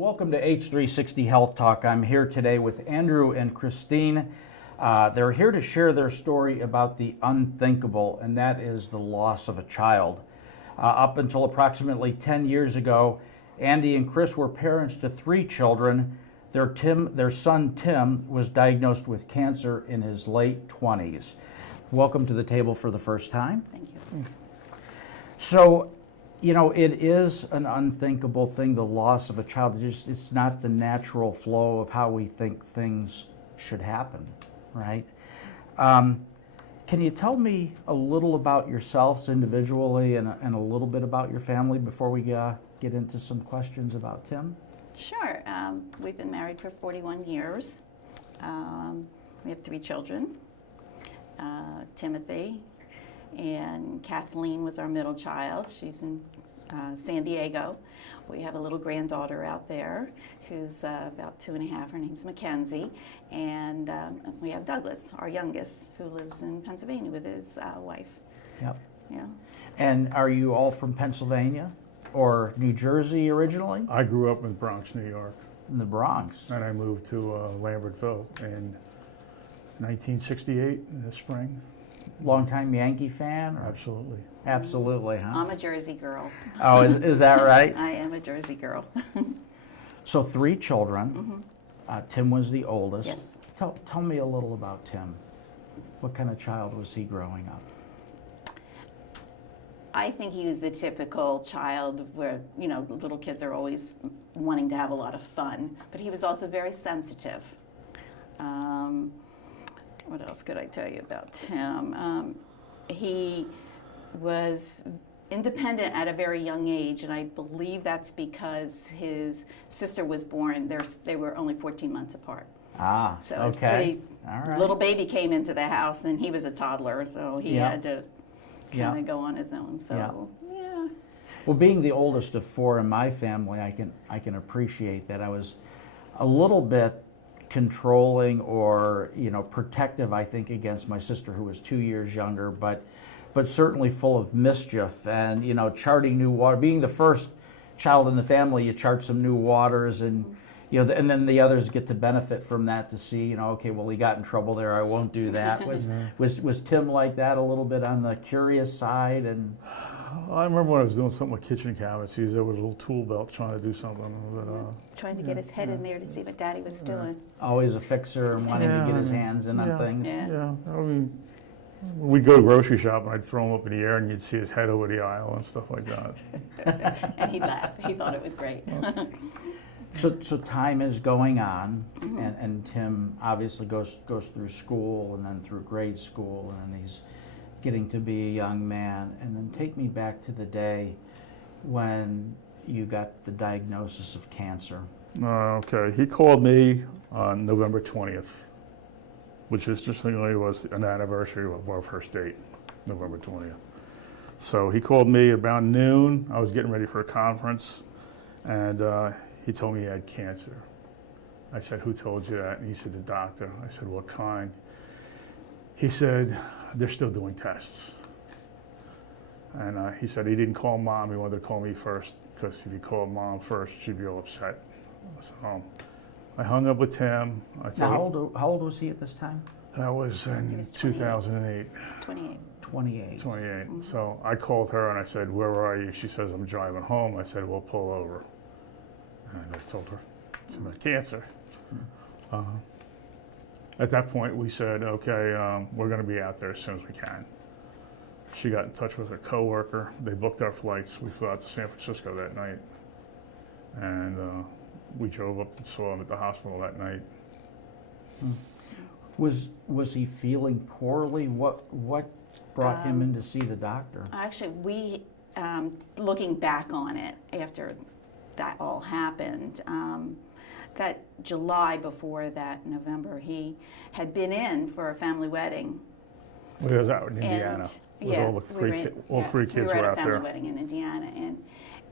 Welcome to H360 Health Talk. I'm here today with Andrew and Christine. They're here to share their story about the unthinkable, and that is the loss of a child. Up until approximately 10 years ago, Andy and Chris were parents to 3 children. Their son Tim was diagnosed with cancer in his late 20s. Welcome to the table for the first time. Thank you. So, you know, it is an unthinkable thing, the loss of a child. It's not the natural flow of how we think things should happen, right? Can you tell me a little about yourselves individually and a little bit about your family before we get into some questions about Tim? Sure. We've been married for 41 years. We have 3 children. Timothy and Kathleen was our middle child. She's in San Diego. We have a little granddaughter out there who's about 2.5. Her name's Mackenzie. And we have Douglas, our youngest, who lives in Pennsylvania with his wife. Yep. Yeah. And are you all from Pennsylvania or New Jersey originally? I grew up in Bronx, New York. In the Bronx. And I moved to Lambertville in 1968 in the spring. Longtime Yankee fan? Or? Absolutely. Absolutely, huh? I'm a Jersey girl. Oh, is that right? I am a Jersey girl. So 3 children. Tim was the oldest. Yes. Tell me a little about Tim. What kind of child was he growing up? I think he was the typical child where, you know, little kids are always wanting to have a lot of fun, but he was also very sensitive. What else could I tell you about Tim? He was independent at a very young age, and I believe that's because his sister was born. They were only 14 months apart. Ah, So okay. it's pretty, All right. little baby came into the house, and he was a toddler, so he Yeah. had to kind of go on his own. So, yeah. Well, being the oldest of 4 in my family, I can appreciate that. I was a little bit controlling or, you know, protective, I think, against my sister who was 2 years younger, but certainly full of mischief and, you know, charting new water. Being the first child in the family, you chart some new waters, and you know, and then the others get to benefit from that to see, you know, okay, well, he got in trouble there, I won't do that. Was Tim like that, a little bit on the curious side? And I remember when I was doing something with kitchen cabinets, he was there with a little tool belt trying to do something. But, Trying to get his head in there to see what Daddy was doing. always a fixer and wanting to get his hands in on things. Yeah. I mean, we'd go to grocery shop and I'd throw him up in the air and you'd see his head over the aisle and stuff like that. And he'd laugh. He thought it was great. So time is going on, and Tim obviously goes through school and then through grade school, and then he's getting to be a young man. And then take me back to the day when you got the diagnosis of cancer. Okay, he called me on November 20th, which interestingly was an anniversary of our first date, November 20th. So he called me about noon. I was getting ready for a conference, and he told me he had cancer. I said, "Who told you that?" And he said, "The doctor." I said, "What kind?" He said, "They're still doing tests." And he said he didn't call Mom. He wanted to call me first, because if he called Mom first, she'd be all upset. So I hung up with Tim. Now, how old was he at this time? That was in 2008. 28. 28. 28. So I called her and I said, "Where are you?" She says, "I'm driving home." I said, "Well, pull over." And I told her it's about cancer. At that point, we said, "Okay, we're going to be out there as soon as we can." She got in touch with her coworker. They booked our flights. We flew out to San Francisco that night, and we drove up and saw him at the hospital that night. Was he feeling poorly? What brought him in to see the doctor? Actually, we, looking back on it after that all happened, that July before that November, he had been in for a family wedding. We was out in Indiana. All three kids we were were at out a family there. wedding in Indiana,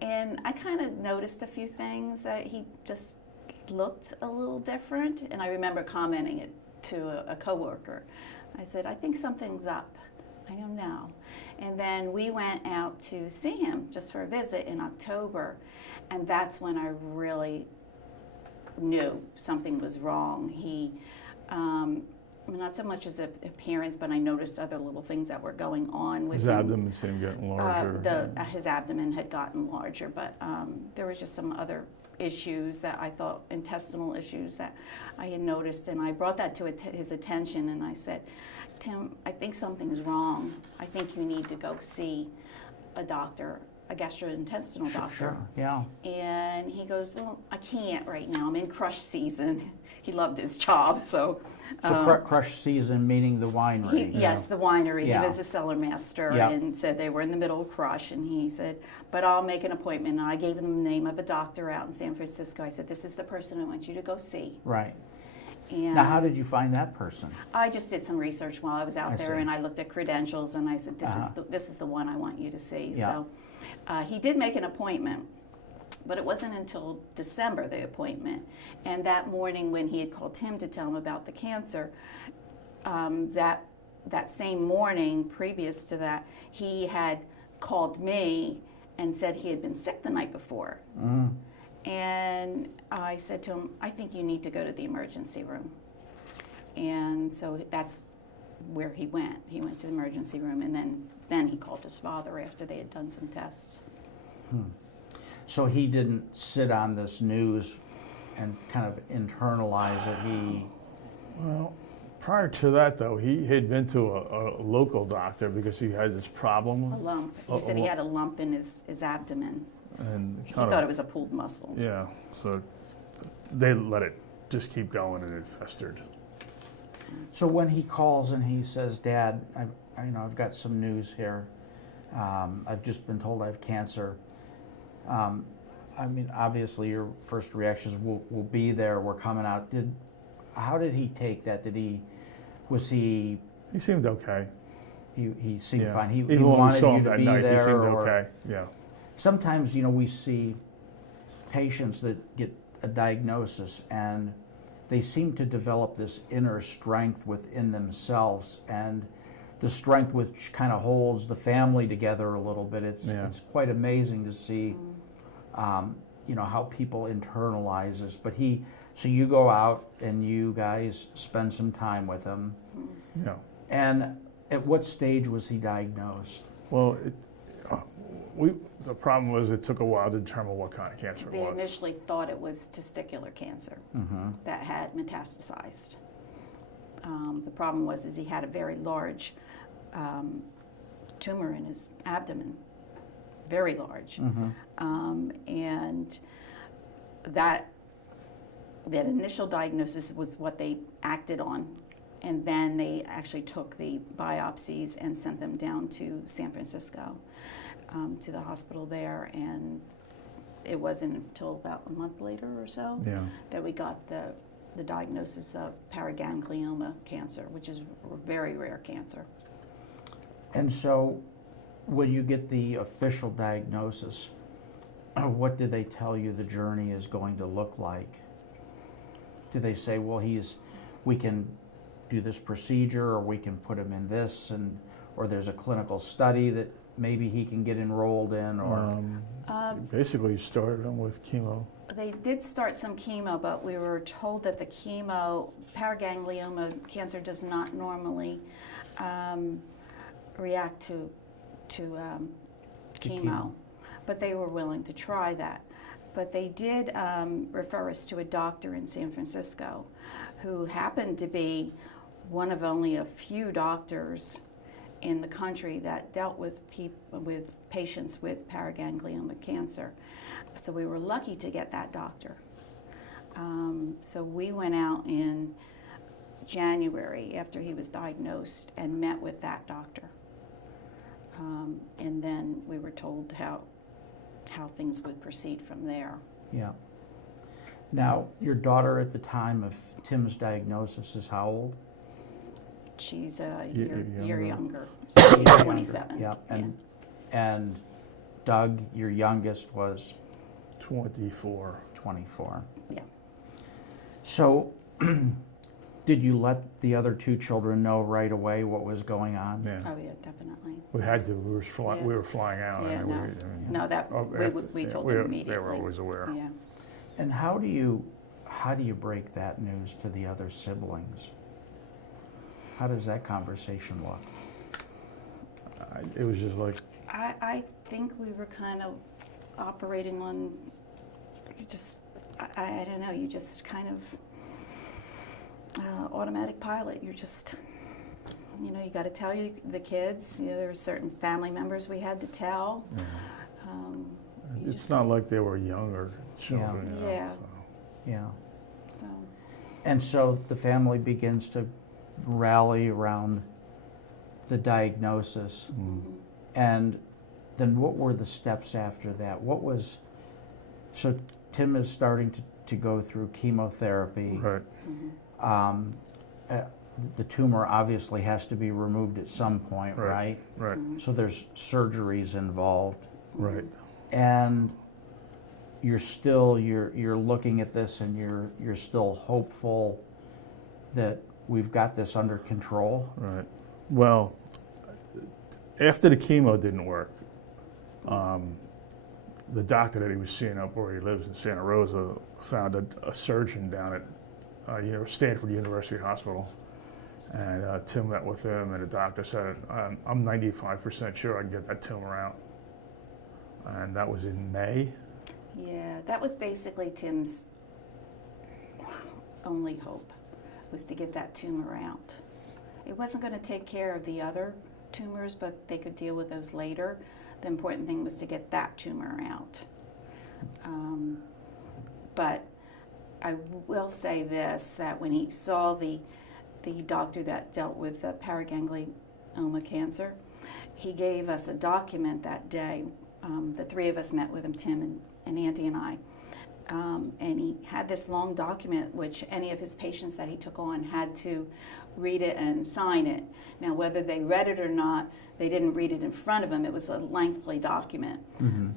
and I kind of noticed a few things that he just looked a little different, and I remember commenting it to a coworker. I said, "I think something's up. I don't know." And then we went out to see him just for a visit in October, and that's when I really knew something was wrong. He, not so much his appearance, but I noticed other little things that were going on with His him. abdomen seemed getting larger. His abdomen had gotten larger, but there was just some other issues that I thought, intestinal issues that I had noticed, and I brought that to his attention, and I said, Tim, I think something's wrong. I think you need to go see a doctor, a gastrointestinal doctor. Sure, yeah. And he goes, well, I can't right now. I'm in crush season. He loved his job, so. So crush season, meaning the winery. Yes, the winery. Yeah. He was a cellar master, Yeah. and said they were in the middle of crush, and he said, but I'll make an appointment. And I gave him the name of a doctor out in San Francisco. I said, this is the person I want you to go see. Right. And Now, how did you find that person? I just did some research while I was out I there, see. and I looked at credentials, and I said, this is the one I want you to see. Yeah. So he did make an appointment, but it wasn't until December, the appointment. And that morning when he had called Tim to tell him about the cancer, that same morning previous to that, he had called me and said he had been sick the night before. Mm. And I said to him, I think you need to go to the emergency room. And so that's where he went. He went to the emergency room, and then he called his father after they had done some tests. So he didn't sit on this news and kind of internalize it. Well, prior to that, though, he had been to a local doctor because he had this problem. A lump. He said he had a lump in his abdomen. And He thought it was a pulled muscle. Yeah, so they let it just keep going, and it festered. So when he calls and he says, Dad, I've got some news here. I've just been told I have cancer. I mean, obviously your first reactions will be there. We're coming out. How did he take that? Was he? He seemed okay. He seemed Yeah. fine. He Even when we wanted saw you him to that be night, there. he seemed or okay. Yeah. Sometimes, we see patients that get a diagnosis and they seem to develop this inner strength within themselves, and the strength which kind of holds the family together a little bit. It's quite amazing to see, how people internalize this. But so you go out and you guys spend some time with him. Yeah. And at what stage was he diagnosed? Well, the problem was it took a while to determine what kind of cancer it They was. initially thought it was testicular cancer that had metastasized. The problem was he had a very large tumor in his abdomen, very large, and that initial diagnosis was what they acted on, and then they actually took the biopsies and sent them down to San Francisco, to the hospital there, and it wasn't until about a month later or so that we got the diagnosis of paraganglioma cancer, which is a very rare cancer. And so when you get the official diagnosis, what do they tell you the journey is going to look like? Do they say, well, we can do this procedure, or we can put him in this, or there's a clinical study that maybe he can get enrolled in, or? Basically started him with chemo. They did start some chemo, but we were told that the paraganglioma cancer does not normally react to chemo, but they were willing to try that. But they did refer us to a doctor in San Francisco who happened to be one of only a few doctors in the country that dealt with patients with paraganglioma cancer. So we were lucky to get that doctor. So we went out in January after he was diagnosed and met with that doctor. And then we were told how things would proceed from there. Yeah. Now, your daughter at the time of Tim's diagnosis is how old? She's a year younger. She's So she's 27. Yeah. And Doug, your youngest, was 24. 24. Yeah. So did you let the other two children know right away what was going on? Yeah. Oh yeah, definitely. We had to. We were flying out. Yeah, and we told them immediately. They were always aware. Yeah. And how do you how do you break that news to the other siblings? How does that conversation look? It was just like, I think we were kind of operating on just, I don't know, you just kind of automatic pilot. You're just, you know, you got to tell the kids. You know, there were certain family members we had to tell. it's not like they were younger children. You know, Yeah. so. Yeah. So And so the family begins to rally around the diagnosis. And then what were the steps after that? So Tim is starting to go through chemotherapy. Right. The tumor obviously has to be removed at some point, right? Right. So there's surgeries involved. Right. And you're looking at this and you're still hopeful that we've got this under control. Right. Well, after the chemo didn't work, the doctor that he was seeing up where he lives in Santa Rosa found a surgeon down at Stanford University Hospital. And Tim met with him, and the doctor said, I'm 95% sure I can get that tumor out. And that was in May. yeah, that was basically Tim's only hope, was to get that tumor out. It wasn't going to take care of the other tumors, but they could deal with those later. The important thing was to get that tumor out. But I will say this, that when he saw the doctor that dealt with paraganglioma cancer, he gave us a document that day. The three of us met with him, Tim and Andy and I. And he had this long document which any of his patients that he took on had to read it and sign it. Now, whether they read it or not, they didn't read it in front of him. It was a lengthy document.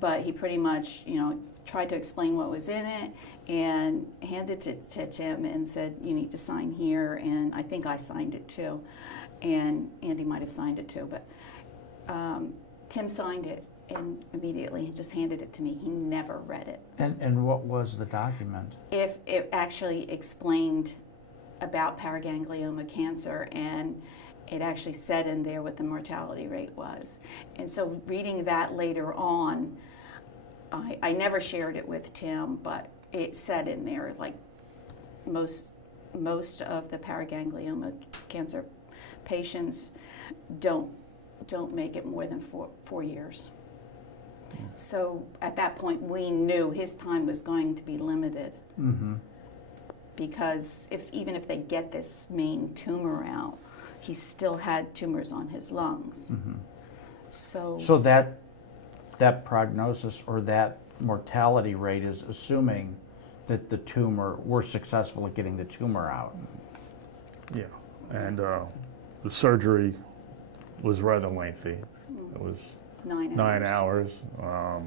But he pretty much, tried to explain what was in it and handed it to Tim and said, you need to sign here. And I think I signed it too. And Andy might have signed it too. But Tim signed it and immediately he just handed it to me. He never read it. And what was the document? If it actually explained about paraganglioma cancer, and it actually said in there what the mortality rate was. And so reading that later on, I never shared it with Tim, but it said in there, like, most of the paraganglioma cancer patients don't make it more than four years. So at that point, we knew his time was going to be limited. Because even if they get this main tumor out, he still had tumors on his lungs. So that prognosis or that mortality rate is assuming that we're successful at getting the tumor out. Yeah. And the surgery was rather lengthy. It was 9 hours. I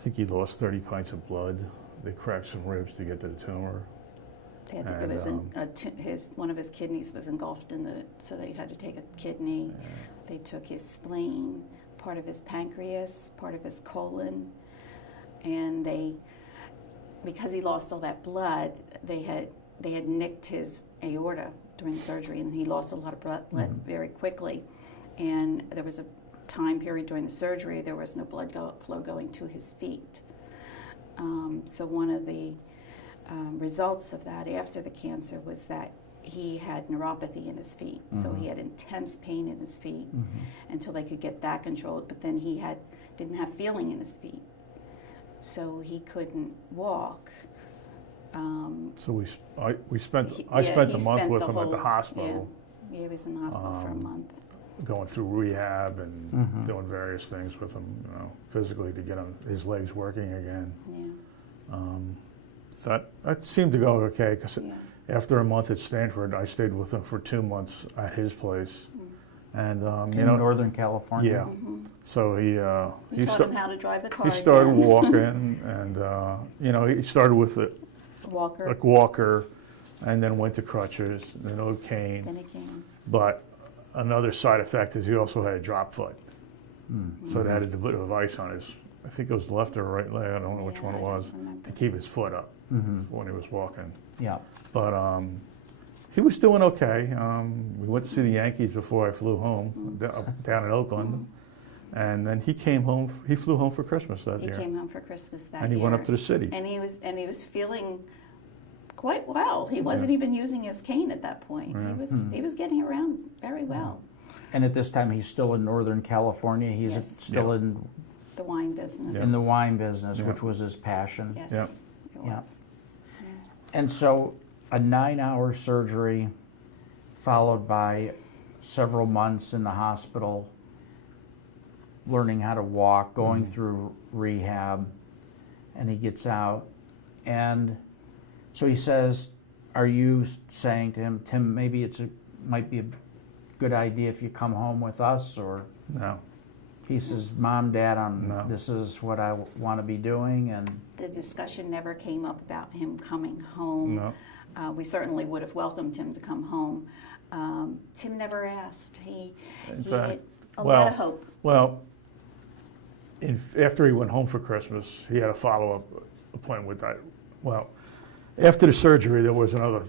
think he lost 30 pints of blood. They cracked some ribs to get to the tumor. I think it was one of his kidneys was engulfed so they had to take a kidney. They took his spleen, part of his pancreas, part of his colon, and because he lost all that blood, they had nicked his aorta during surgery, and he lost a lot of blood very quickly. And there was a time period during the surgery there was no blood flow going to his feet. So one of the results of that after the cancer was that he had neuropathy in his feet. So he had intense pain in his feet until they could get that controlled. But then he didn't have feeling in his feet, so he couldn't walk. So I spent the month with him at the hospital. Yeah, he was in the hospital for a month. Going through rehab and doing various things with him, physically to get his legs working again. That seemed to go okay, because after a month at Stanford, I stayed with him for 2 months at his place. And In Northern California? Yeah. So he taught him how to drive the car. He started again. walking, and he started with a walker, and then went to crutches, then a cane. Then he came. But another side effect is he also had a drop foot. So they had a bit of ice on I think it was left or right leg, I don't know which Yeah, one it I don't was, remember. to keep his foot up Mhm. when he was walking. Yeah. But he was doing okay. We went to see the Yankees before I flew home down in Oakland. And then he came home, he flew home for Christmas that He year. came home for Christmas that And he year. went up to the city. And he was feeling quite well. He wasn't even using his cane at that point. Yeah. He was getting around very well. And at this time, he's still in Northern California. He's Yes. still Yeah. in The wine business. Yeah. in the wine business, Yeah. which was his passion. Yes, Yeah. it Yeah. was. And so a 9-hour surgery followed by several months in the hospital, learning how to walk, going through rehab, and he gets out. And so he says, are you saying to him, Tim, maybe might be a good idea if you come home with us? Or No. he says, Mom, Dad, No. this is what I want to be doing. And The discussion never came up about him coming home. No. We certainly would have welcomed him to come home. Tim never asked. He fact, had a well, lot of hope. Well, after he went home for Christmas, he had a follow-up appointment with that. Well, after the surgery, there was another